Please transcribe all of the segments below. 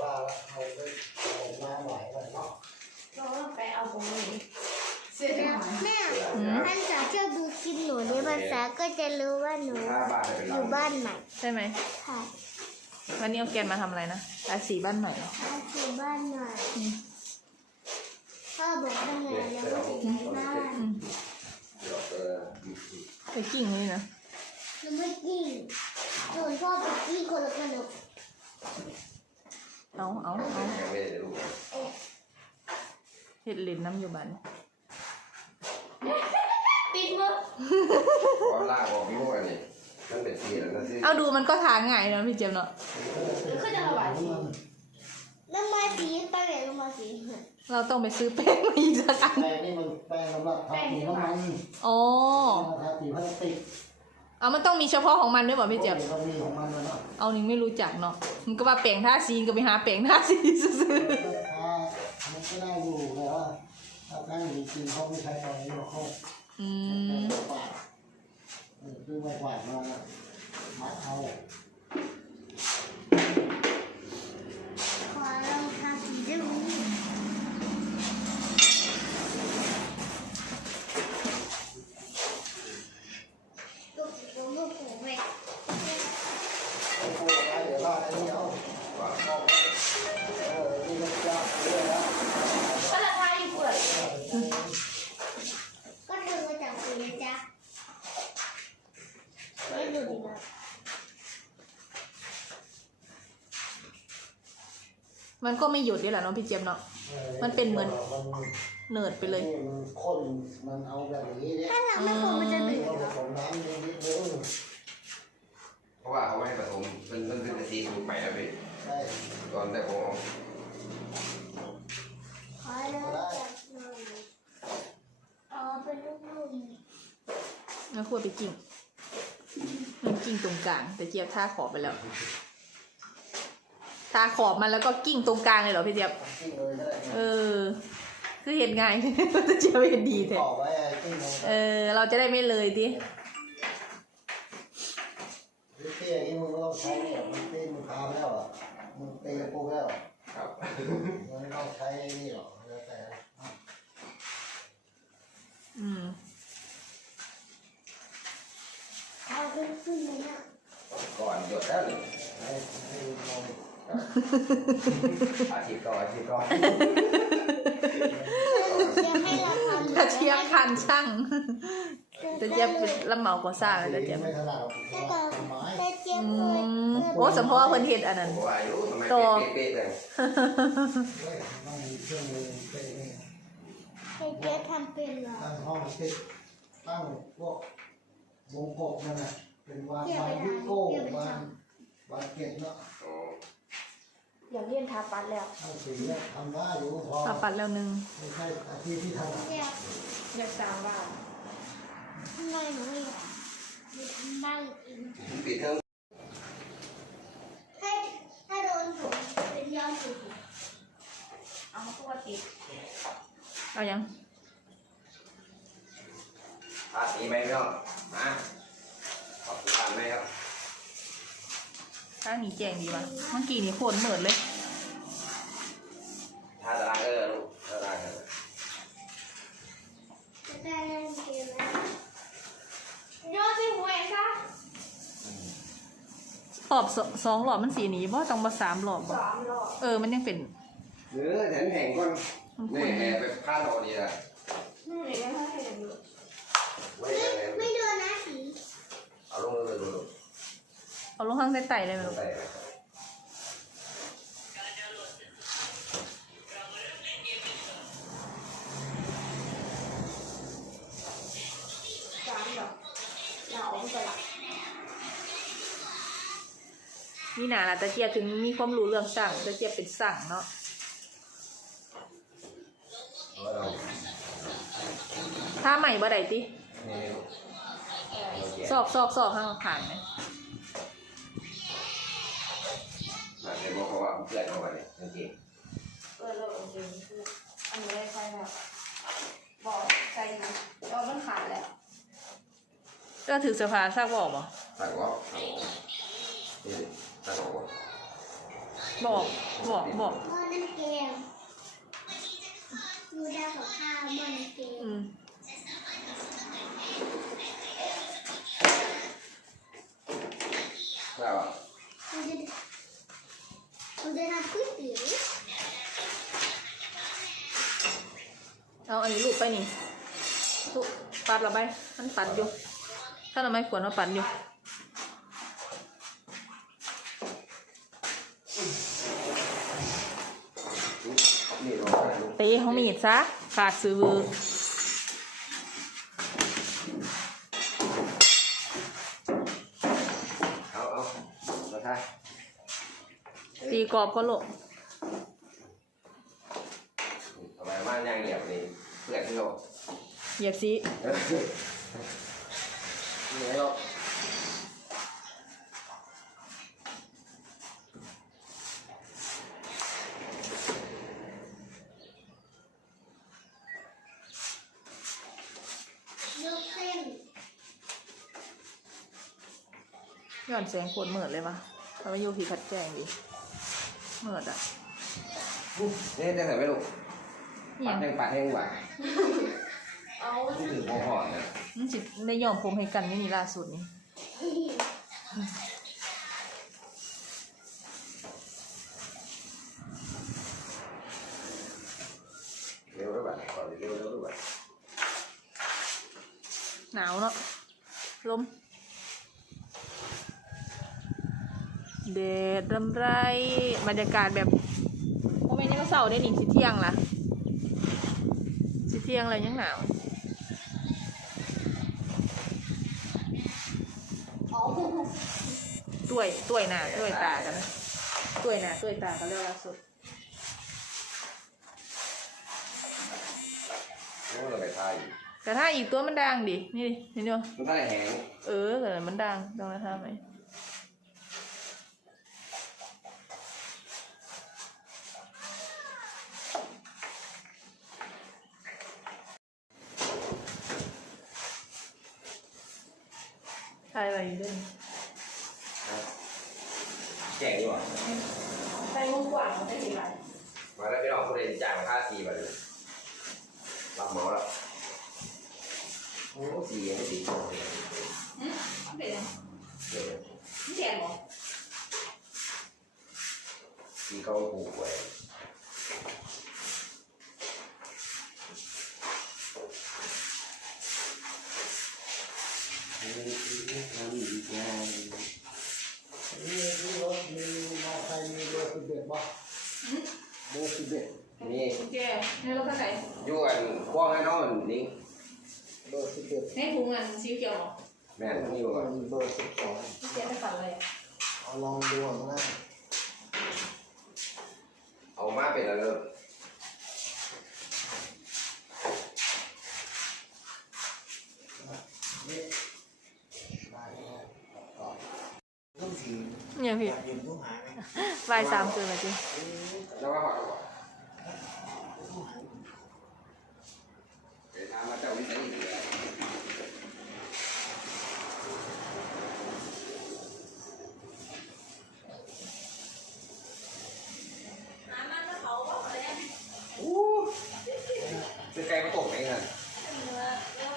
ว่าเอาไปเอาน้ำไหลไปเนาะเราไปเอาตรงนี้เสียดายแม่ท่านสาวชอบดูคลิปหนูในภาษาก็จะรู้ว่าหนูห้าบาทเลยเป็นอเรายู่บ้านใหม่ใช่ไหมค่ะวันนี้เอาแกนมาทำอะไรนะทาสีบ้านใหม่เหรออยู่บ้านใหม่พ่อบอกว่าไงยังไม่ถึงบ้านอืมเออไปกิ้งนี่นะหนูไม่กิ้งส่วนพ่อไปกิ้งคนละขนม เอาเอาเอายังไม่ได้ลูกเห็ดเล่นน้ำอยู่บ้านปิดมือเพราะลากออกลูกอันนี้มันเป็นสีแล้วนะที่เอาดูมันก็ทางง่ายเนาะพี่เจมส์เนาะหรือเขาจะระบายสีแล้วมาสีไปไหนแล้วมาสีเราต้องไปซื้อแป้งมาอีกสักอันแป้งนี่มันแป้งสำหรับทาสีน้ำมันอ๋อทาสีพลาสติก เอามันต้องมีเฉพาะของมันด้วยเปล่าพี่เจมส์มันมีของมันนะเนาะเอานี่ไม่รู้จักเนาะมันก็ว่าแปลงท่าสีก็ไปหาแปลงท่าสีซื้อถ้ามันก็ได้อยู่แต่ว่าถ้าแป้งจริงๆเขาไม่ใช้ตอนนี้หรอกเขาๆอืมกวาดเออซื้อไม้กวาดมามัดเอา มันก็ไม่หยุดด้วยแหละเนาะพี่เจมส์เนาะ มันเป็นเหมือน เนิร์ดไปเลยนี่มันข้นมันเอาแบบนี้เนี่ยถ้าหลังไม่คงมันจะเหนื่อยเอาเหรอผสมน้ำนิดนึงเพราะว่าเขาไม่ให้ผสมมันมันเป็นสีสูตรใหม่แล้วพี่ใช่ตอนแต่ผมขอเลิกจับหน่อยเอาเป็นลูกๆแล้วควรไปกิ้งมันกิ้งตรงกลาง แต่เจี๊ยบท่าขอบไปแล้ว ท่าขอบมันแล้วก็กิ้งตรงกลางเลยเหรอพี่เจี๊ยบ กิ้งเลยก็ได้เออ คือเห็นไงแต่เจี๊ยบเห็นดีแท้ต่อไว้กิ้งลงเออ เราจะได้ไม่เลยดิ เตี้ยอย่างนี้มึงก็ต้องใช้เนี่ยมันตีมึงพาไปแล้วอะมึงตีกูแล้ว ครับ มันไม่ต้องใช้นี่หรอกแล้วแต่ อืม เอาขึ้นขึ้นเลยนะ ก่อนหยดแล้วนี่ ให้ให้ล องอาชีพก่อนอาชีพก่อนจะให้เราทำกระเทียมคันช่างแต่เจี๊ยบเป็นรับเหมาก่อสร้างเลยแต่เจี๊ยบไม่ถนัดหรอกแต่ก่อนทำไม้แต่เจี๊ยบอืเคยมโอ้สมพอเพิ่นเฮ็ดอันนั้นผมว่าอยู่ทำไมต่อ เป๊ะๆเลยเฮ้ยต้องมีเครื่องมือเป็นนี่แต่เจี๊ยบทำเป็นเหรอตั้งห้องติดตั้งพวกวงกบนั่นน่ะเป็นวานวานวิโก้วานวานเก็บเนาะอ๋อ อยากเรียนทาปัดแล้วตั้งสีเนี่ยทำได้อยู่พอปาปัดแล้วหนึงไม่ใช่อาชีพที่ถนัดเจี๊ยบอยากสามบาททำไมหนูไม่อยากนั่งกินปิดเทอมให้ถ้าโดนผมเป็นยอดสุดเอามาตัวติดเอายังภาษีไหมพี่น้องมาขอบคุณมากไหมครับ ข้างนี้แจ้งดีวะเมื่อกี้นี่โคตรเหมิดเลยถ้าตารางเออลูกถ้าตารางเออจะได้เล่นเกมแล้วยอดสิหัวเองค่ะรอบสสองรอบมันสีนี้บ่ต้องมาสามรอบบ่สามรอบ เออมันยังเป็นเนื้อแข็งแข็งก่อนมันคนี่นแอบไปผ้าโนดีละ นี่เองก็ให้เห็นอยู่ ไม่ยังไง ไม่โดนนะสี เอาลงเลยดูดู เอาลงข้างใต้ไต่เลยไหมลูกใส่สามดอกเราเอาไปก่อนละนี่นาล่ะตะเกียบถึงมีความรู้เรื่องสั่งตะเกียบเป็นสั่งเนาะเอาเราถ้าใหม่บ่ได้ตินี่ลูกซอกซอกซอกข้างผ่านไหม บอกเขาว่าเพื่อนเขาไปเนี่ยจริงเออเราโอเคคืออันนี้ได้ใช่แล้วบอกใช่นะตอนมันขาดแล้วก็ถือเสื้อผ้าซักบอกบ่ๆตักว่าตักว่านี่ตักว่าบอกบอกบอกหม้อน้ำแกงดูดาวกับข้าวหม้อน้ำแกงอืมแล้วอะเรา จะเราจะทำก๋วยเตี๋ยวเอาอันนี้ลูกไปนี่ลูกปัดละไปมันปัดอยู่ ถ้าเราไม่ควรมาปัดอยู่นี่ลงไปลูกตีของมีดซะขาดซื้อ เอาเอามาท่า ตี กรอบก็โลกเอาไปมาย่างเหยียบนี่เพื่อนที่เราเหยียบซีนี่ให้เรายกเส้นย้อนแสงโคตรเหมือดเลยวะทำไมอยู่ผีขัดแจ้งดิเห มือดอะนี่ได้ใส่ไหมลูกเนี่ปัยดแห้งปัดแห้งหวานเอานี่ถึงพอหอดนะมันจิได้ยอมผมให้กันนี่นี่ล่าสุดนี่ เร็วแล้วแบบก่อนเร็วแล้วแบบ หนาวเนาะลมเด ดรำไรบรรยากาศแบบโมเมนต์นี้ก็เสาร์ได้หนิสิเที่ยงละสิเที่ยงอะไรยังหนาวอ๋อต้วยต้วยหน้าต้วยตากันนะต้วยหน้าต้วยตากันเรียกล่าสุดนี่เราไปทายแต่ถ้าอีกตัวมันดังดิ นี่ดิเห็นไหมมันถ้าได้แห้งเออแต่มันดังต้องนะท่าไหม ใช่อะไรอยู่ด้วยนี่แก่ดีกว่าใช่มุ่งกว่ามันได้กี่ไรมาแล้วพี่น้องคนเรียนจ่ายมาค่าทีมาเลยรับเหมาแล้วโอ้สีไม่สีโตเลย มันเป็น เดี๋ยว มันแฉหรอ สีเขาผูกไว้ทำดีใจ มีมีรถมีมอเตอร์ไซค์มีเบอร์สิบเอ็ด บ่เบอร์สิบเอ็ดนี่โอเคในรถคันไหนอยู่อันพวกให้น้องนี่เบอร์สิบเอ็ดในถุงเงินซิวเกียวเหรอแม่นนี่อยู่เบก่ออนร์เบอร์สิบสองพี่เจ๊ได้ฝันอะไรอะเอาลองดูนะเอามาเป็นอะไรเลย นี่ได้ได้ต่อ ต้องสีเนี่ยพี่อยากเห็นผู้หายไหมบ่ายสามคืนมาจริงแล้วก็หอดก่อนเดี๋ยวทางมาเจ้าวิสัยอีกแล้วน้ำมันก็เขาบอกเลยเนี่ยซื้อไก่มาต้มเองอะเนื้อเนื้อ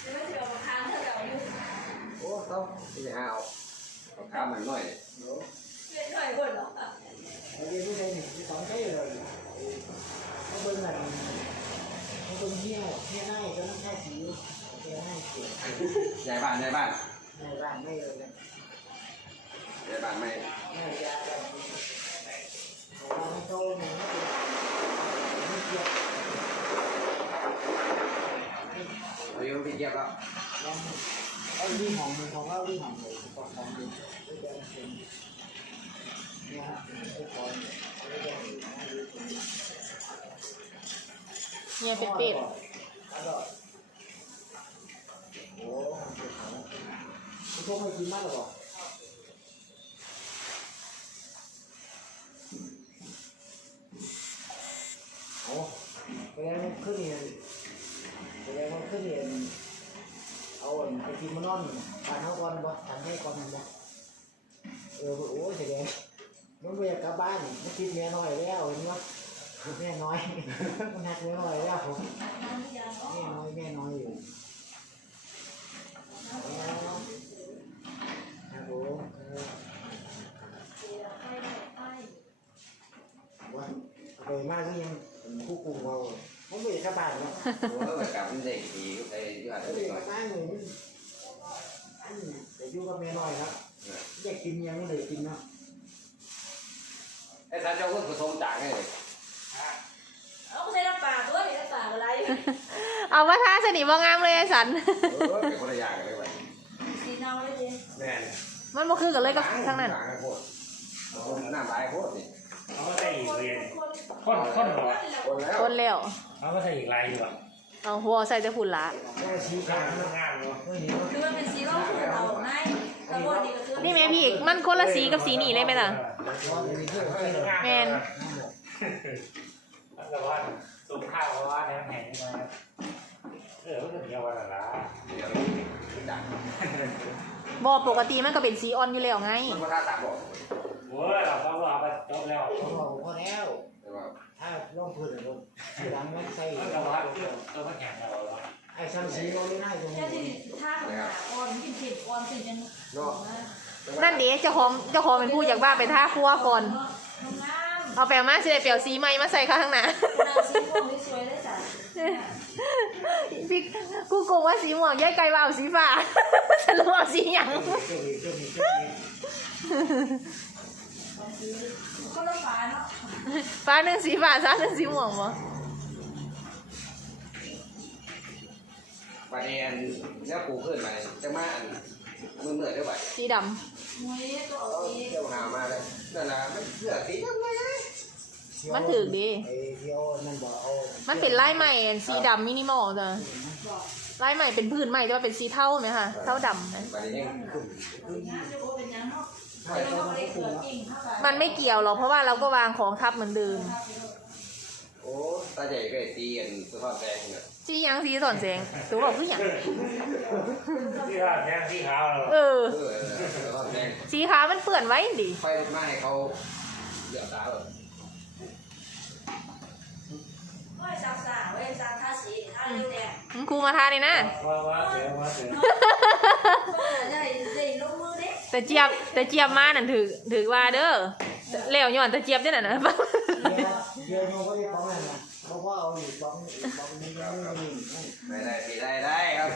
เนื้อเสียวทางเธอเดี๋ยวอยู่ โอ้ต้อง ที่จะเอา เอาข้าวมันหน่อยเดี๋ยวเรียนหน่อยก่อนเหรอไอ้เรื่องที่ใช่หนึ่งที่สองใช่เลยเขาเบิ่งอะไรเขาเบิ่ เนี่ยเป็นเป็ดอร่อยโอ้โหคุณพ่อไม่กินมากหรอโอ้แสดงว่าขึ้นเรียนแสดงว่าขึ้นเรียนเอาอันไปกินมานอนบ้านเขาก่อนบ่ทำให้ก่อนบ่เออโอ้ยแสดง มันไม่อยากกลับบ้านมันคิดเมียน้อยแล้วเห็นไหม แม่น้อยมันหักเมียน้อยแล้วผมแม่น้อยแม่น้อยอยู่ครับผมเออว่าเอาไปมากที่ยังคู่กรุงเราผมไม่อยากกลับบ้านแล้วโอ้ยกลับมันเด็กดีก็ไปอยู่อาจไม่จะอยากไปกลับบ้านเลยอันแต่อยู่กับเมียน้อยครับอยากกินยังไม่ได้กินเนาะไอ้ท่านเจ้าก็ผสมต่างไงเอา เอาว่าท้าสนิทว่างามเลยไอ้สัน เออเป็นคนละอย่างกันเลยว่ะสีเนาเลยดิแม่นมันบ่คือกันเลยกับทั้งนั้นต่างกันโคตรน้ำลายโคตรนี่เขาก็ใส่อีกเรียนข้นข้นหรอคนแล้วคนแล้ว เขาก็ใส่อีกลายอยู่อะเอาหัวใส่แต่ฝุ่นละก็ชี้งาขานงามเนาะไม่เห็นว่าคือมันเป็นสีร่องผืนเอาในกระบอกดีก็คือนี่แม่พี่มันคนละสีกับสีนี่เลยไหมล่ะว่าเป็นเรื่องที่เราแมนแต่ว่า สุกข้าวเพราะว่าแหนมแห้งมาเออก็เดียววันละเดี๋ยวดังบอปกติมันก็เป็นสีอ่อนอยู่แล้วไงมันก็ท่าตาบอกโอ้ยเราก็ว่าไปจบแล้วเขาบอกพอแล้วแต่ว่าถ้าลงพื้นเลยทีหลังไม่ใส่เราว่าตัวมันแข็งแล้วเราไอ้ซ้ำสีเราไม่ได้ตรงแค่นี้ที่ท่าของหาอ่อนกินเผ็ดอ่อนถึงยังเนาะนั่นเดี๋ยวเจ้าของเจ้าของเป็นผู้อยากว่าไปท่าครัวก่อนงาม เอาแปลมาสิได้เปลี่ยวสีใหม่มาใส่ข้างหน้าเราสีม่วงสวยเลยจ้ะพี่กูโกงว่าสีม่วงย้ายไกลว่าเอาสีฟ้าสรุปเอาสีหยังเจ้าหนี้เจ้าหนี้เจ้าหนี้ก็ต้องฝาเนาะฟ้าหนึ่งสีฟ้าซาหนึ่งสีม่วงบ่ประเด็นแล้วปลูกพืชมาจะมามือเมื่อได้ไหมสีดมวยตัวเอาสี เจ้าหามาเลยนั่นแหละมันเสื้อสียังไงำ มันถือดี ไอ้เที่ยวนั่นบอกเอามันเป็นลายใหม่สีดำมินิมอลจ้ะบอกลายใหม่เป็นพื้นใหม่แต่ว่าเป็นสีเทาไหมคะเทาดำนะประเด็นยังขึ้นงานจะโอเป็นยังเนาะใช่ไม่ก็ต้องมันเลยก็เกิคือดจริงเท่าไหร่มันไม่เกี่ยวหรอกเพราะว่าเราก็วางของทับเหมือนเดิมโอ้ตาใหญ่ก็ตีกันสะท้อนแดงเนี่ยสีหยังสีสอนแสงตัวบอกคือหยังที่ว่าแห้งที่ขาวเราเออ เออสะท้อนแดงสีขาวมันเปื่อนไว้ดิไฟรถมาให้เขาเหลือตาแบบโอ้ยสาวสาวเว้ย ครูมาทาเลยนะแต่เจี๊ยบแต่เจี๊ยบมานั่นถือถือว่าเด้อเล้วย้อนแต่เจี๊ยบได้น่ะนะเดี๋ยวยวโยก็ได้ฟ้องนั่นนะเพราะว่าเอาอยู่ฟ้องฟ้องนี้ไม่ได้ได้ได้ได้ได้